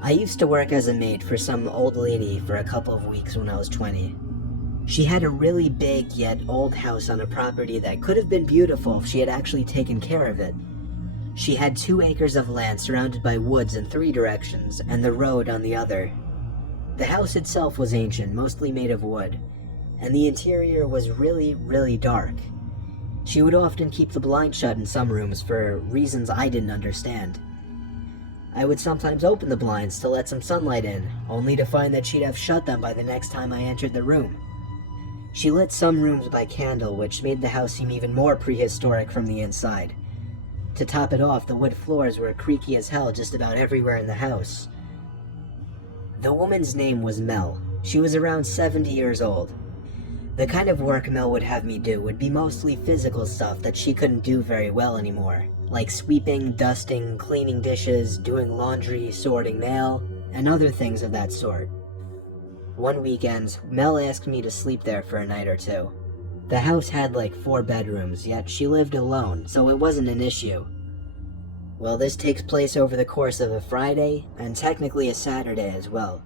I used to work as a maid for some old lady for a couple of weeks when I was 20. She had a really big yet old house on a property that could have been beautiful if she had actually taken care of it. She had 2 acres of land surrounded by woods in 3 directions and the road on the other. The house itself was ancient, mostly made of wood, and the interior was really dark. She would often keep the blinds shut in some rooms for reasons I didn't understand. I would sometimes open the blinds to let some sunlight in, only to find that she'd have shut them by the next time I entered the room. She lit some rooms by candle, which made the house seem even more prehistoric from the inside. To top it off, the wood floors were creaky as hell just about everywhere in the house. The woman's name was Mel. She was around 70 years old. The kind of work Mel would have me do would be mostly physical stuff that she couldn't do very well anymore, like sweeping, dusting, cleaning dishes, doing laundry, sorting mail, and other things of that sort. One weekend, Mel asked me to sleep there for a night or 2. The house had like 4 bedrooms, yet she lived alone, so it wasn't an issue. Well, this takes place over the course of a Friday, and technically a Saturday as well.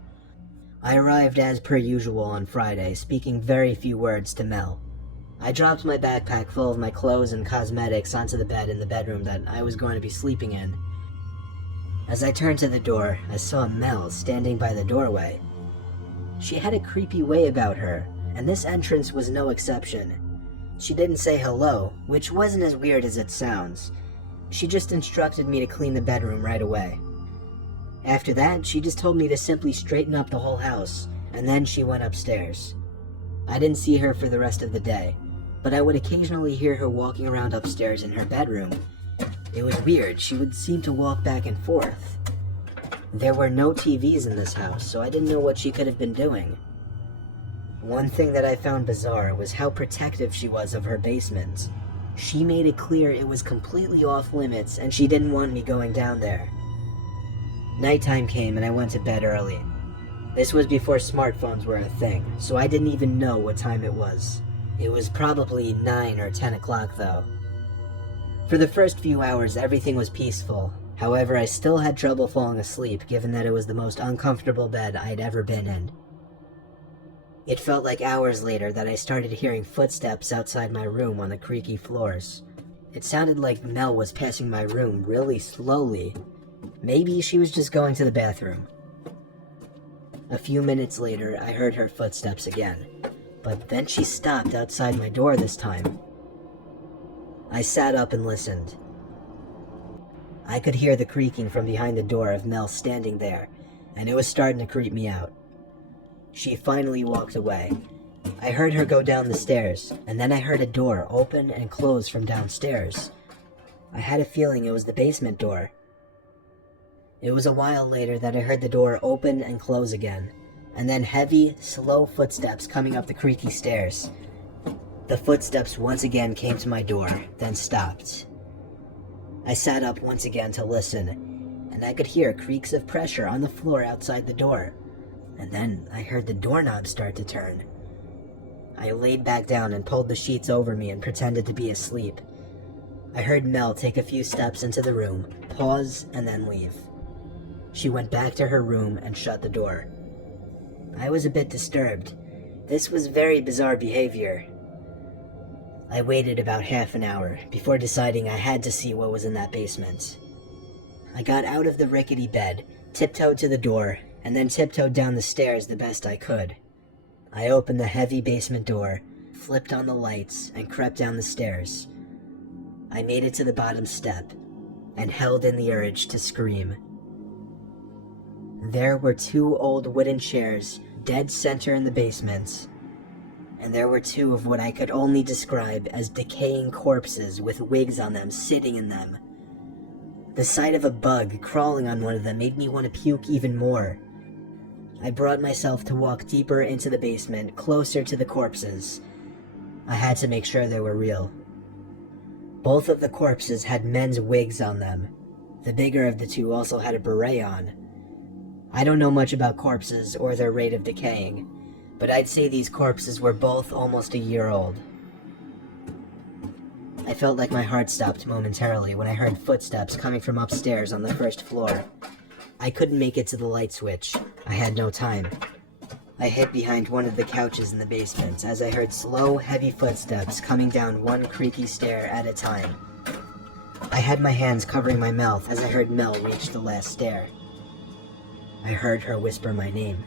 I arrived as per usual on Friday, speaking very few words to Mel. I dropped my backpack full of my clothes and cosmetics onto the bed in the bedroom that I was going to be sleeping in. As I turned to the door, I saw Mel standing by the doorway. She had a creepy way about her, and this entrance was no exception. She didn't say hello, which wasn't as weird as it sounds. She just instructed me to clean the bedroom right away. After that, she just told me to simply straighten up the whole house, and then she went upstairs. I didn't see her for the rest of the day, but I would occasionally hear her walking around upstairs in her bedroom. It was weird, she would seem to walk back and forth. There were no TVs in this house, so I didn't know what she could have been doing. One thing that I found bizarre was how protective she was of her basement. She made it clear it was completely off limits and she didn't want me going down there. Nighttime came and I went to bed early. This was before smartphones were a thing, so I didn't even know what time it was. It was probably 9 or 10 o'clock though. For the first few hours, everything was peaceful. However, I still had trouble falling asleep given that it was the most uncomfortable bed I'd ever been in. It felt like hours later that I started hearing footsteps outside my room on the creaky floors. It sounded like Mel was passing my room really slowly. Maybe she was just going to the bathroom. A few minutes later, I heard her footsteps again, but then she stopped outside my door this time. I sat up and listened. I could hear the creaking from behind the door of Mel standing there, and it was starting to creep me out. She finally walked away. I heard her go down the stairs, and then I heard a door open and close from downstairs. I had a feeling it was the basement door. It was a while later that I heard the door open and close again, and then heavy, slow footsteps coming up the creaky stairs. The footsteps once again came to my door, then stopped. I sat up once again to listen, and I could hear creaks of pressure on the floor outside the door. And then I heard the doorknob start to turn. I laid back down and pulled the sheets over me and pretended to be asleep. I heard Mel take a few steps into the room, pause, and then leave. She went back to her room and shut the door. I was a bit disturbed. This was very bizarre behavior. I waited about half an hour before deciding I had to see what was in that basement. I got out of the rickety bed, tiptoed to the door, and then tiptoed down the stairs the best I could. I opened the heavy basement door, flipped on the lights, and crept down the stairs. I made it to the bottom step, and held in the urge to scream. There were 2 old wooden chairs, dead center in the basement, and there were 2 of what I could only describe as decaying corpses with wigs on them sitting in them. The sight of a bug crawling on one of them made me want to puke even more. I brought myself to walk deeper into the basement, closer to the corpses. I had to make sure they were real. Both of the corpses had men's wigs on them. The bigger of the 2 also had a beret on. I don't know much about corpses or their rate of decaying, but I'd say these corpses were both almost a year old. I felt like my heart stopped momentarily when I heard footsteps coming from upstairs on the first floor. I couldn't make it to the light switch. I had no time. I hid behind one of the couches in the basement as I heard slow, heavy footsteps coming down one creaky stair at a time. I had my hands covering my mouth as I heard Mel reach the last stair. I heard her whisper my name.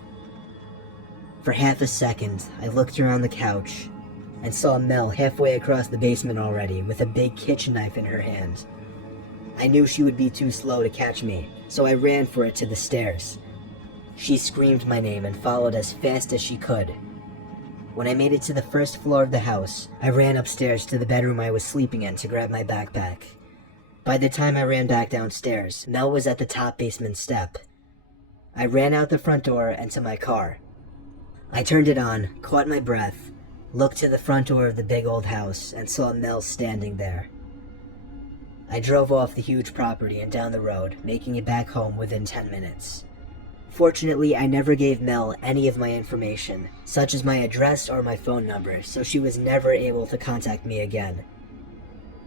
For half a second, I looked around the couch and saw Mel halfway across the basement already with a big kitchen knife in her hand. I knew she would be too slow to catch me, so I ran for it to the stairs. She screamed my name and followed as fast as she could. When I made it to the first floor of the house, I ran upstairs to the bedroom I was sleeping in to grab my backpack. By the time I ran back downstairs, Mel was at the top basement step. I ran out the front door and to my car. I turned it on, caught my breath, looked to the front door of the big old house, and saw Mel standing there. I drove off the huge property and down the road, making it back home within 10 minutes. Fortunately, I never gave Mel any of my information, such as my address or my phone number, so she was never able to contact me again.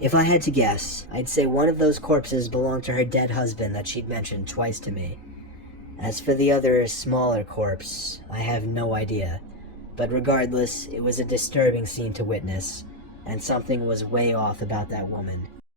If I had to guess, I'd say one of those corpses belonged to her dead husband that she'd mentioned twice to me. As for the other, smaller corpse, I have no idea. But regardless, it was a disturbing scene to witness, and something was way off about that woman.